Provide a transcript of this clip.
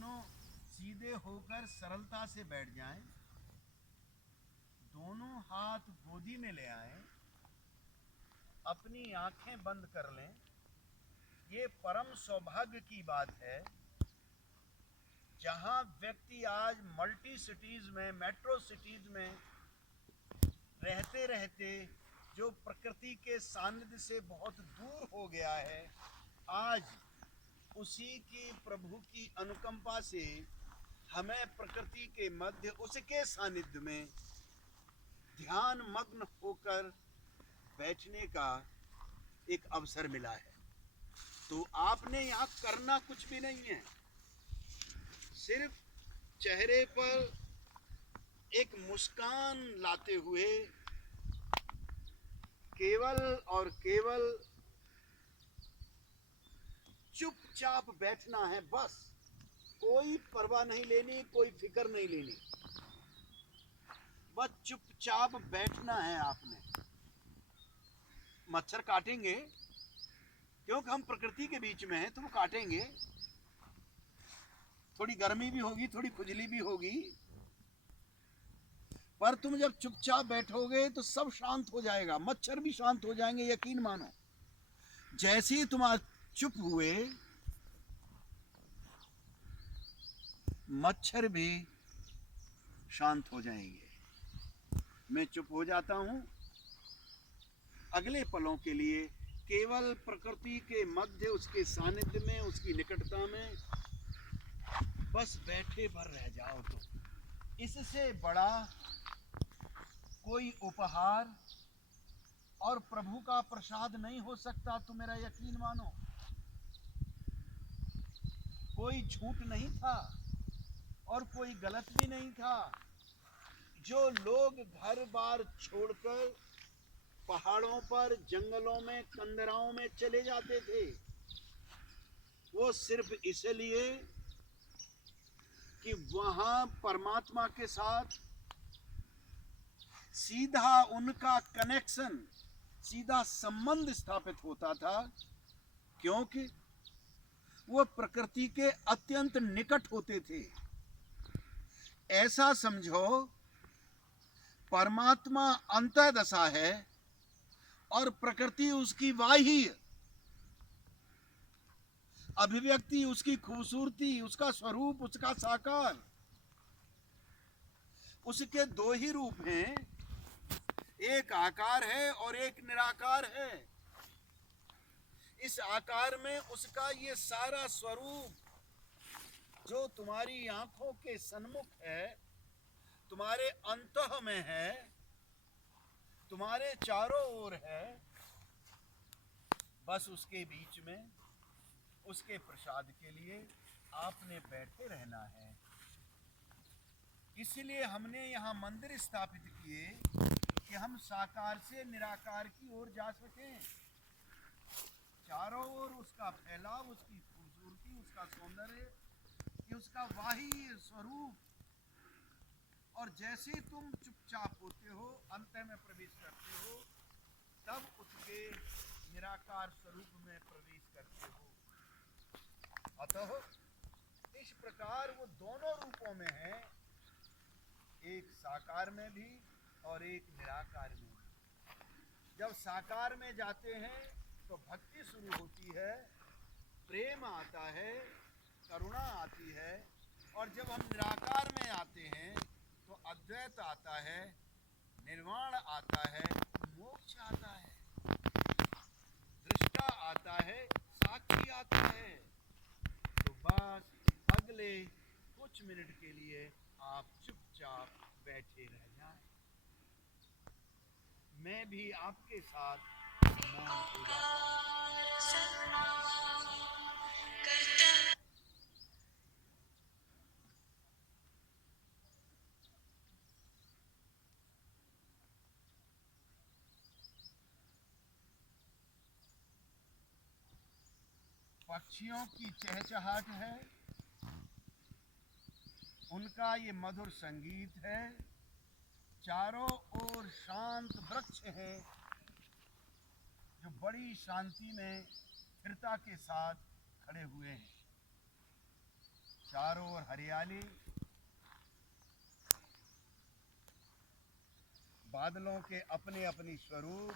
दोनों सीधे होकर सरलता से बैठ जाएं, दोनों हाथ गोदी में ले आएं, अपनी आंखें बंद कर लें। ये परम सौभाग्य की बात है जहां व्यक्ति आज मल्टी सिटीज में, मेट्रो सिटीज में रहते रहते जो प्रकृति के सानिध्य से बहुत दूर हो गया है, आज उसी की प्रभु की अनुकंपा से हमें प्रकृति के मध्य उसके सानिध्य में ध्यान मग्न होकर बैठने का एक अवसर मिला है। तो आपने यहाँ करना कुछ भी नहीं है, सिर्फ चेहरे पर एक मुस्कान लाते हुए केवल और केवल चुपचाप बैठना है। बस कोई परवाह नहीं लेनी, कोई फिक्र नहीं लेनी, बस चुपचाप बैठना है आपने। मच्छर काटेंगे क्योंकि हम प्रकृति के बीच में हैं, तो वो काटेंगे, थोड़ी गर्मी भी होगी, थोड़ी खुजली भी होगी, पर तुम जब चुपचाप बैठोगे तो सब शांत हो जाएगा, मच्छर भी शांत हो जाएंगे। यकीन मानो, जैसे ही तुम चुप हुए मच्छर भी शांत हो जाएंगे। मैं चुप हो जाता हूं अगले पलों के लिए, केवल प्रकृति के मध्य उसके सानिध्य में, उसकी निकटता में बस बैठे भर रह जाओ। तो इससे बड़ा कोई उपहार और प्रभु का प्रसाद नहीं हो सकता। तो मेरा यकीन मानो, कोई झूठ नहीं था और कोई गलत भी नहीं था। जो लोग घर बार छोड़कर पहाड़ों पर, जंगलों में, कंदराओं में चले जाते थे, वो सिर्फ इसलिए कि वहां परमात्मा के साथ सीधा उनका कनेक्शन, सीधा संबंध स्थापित होता था, क्योंकि वो प्रकृति के अत्यंत निकट होते थे। ऐसा समझो, परमात्मा अंतर्दशा है और प्रकृति उसकी बाह्य अभिव्यक्ति, उसकी खूबसूरती, उसका स्वरूप, उसका साकार। उसके दो ही रूप हैं, एक आकार है और एक निराकार है। इस आकार में उसका ये सारा स्वरूप जो तुम्हारी आंखों के सन्मुख है, तुम्हारे अंतः में है, तुम्हारे चारों ओर है, बस उसके बीच में उसके प्रसाद के लिए आपने बैठे रहना है। इसलिए हमने यहाँ मंदिर स्थापित किए कि हम साकार से निराकार की ओर जा सकें। चारों ओर उसका फैलाव, उसकी खूबसूरती, उसका सौंदर्य, कि उसका बाह्य स्वरूप। और जैसे ही तुम चुपचाप होते हो, अंत में प्रवेश करते हो, तब उसके निराकार स्वरूप में प्रवेश करते हो। अतः इस प्रकार वो दोनों रूपों में है, एक साकार में भी और एक निराकार में भी। जब साकार में जाते हैं तो भक्ति शुरू होती है, प्रेम आता है, करुणा आती है, और जब हम निराकार में आते हैं तो अद्वैत आता है, निर्वाण आता है, मोक्ष आता है, दृष्टा आता है, साक्षी आता है। तो बस अगले कुछ मिनट के लिए आप चुपचाप बैठे रह जाएं, मैं भी आपके साथ मौन हो जाता हूं। पक्षियों की चहचहाट है, उनका ये मधुर संगीत है, चारों ओर शांत वृक्ष हैं जो बड़ी शांति में स्थिरता के साथ खड़े हुए हैं। चारों ओर हरियाली, बादलों के अपने अपनी स्वरूप,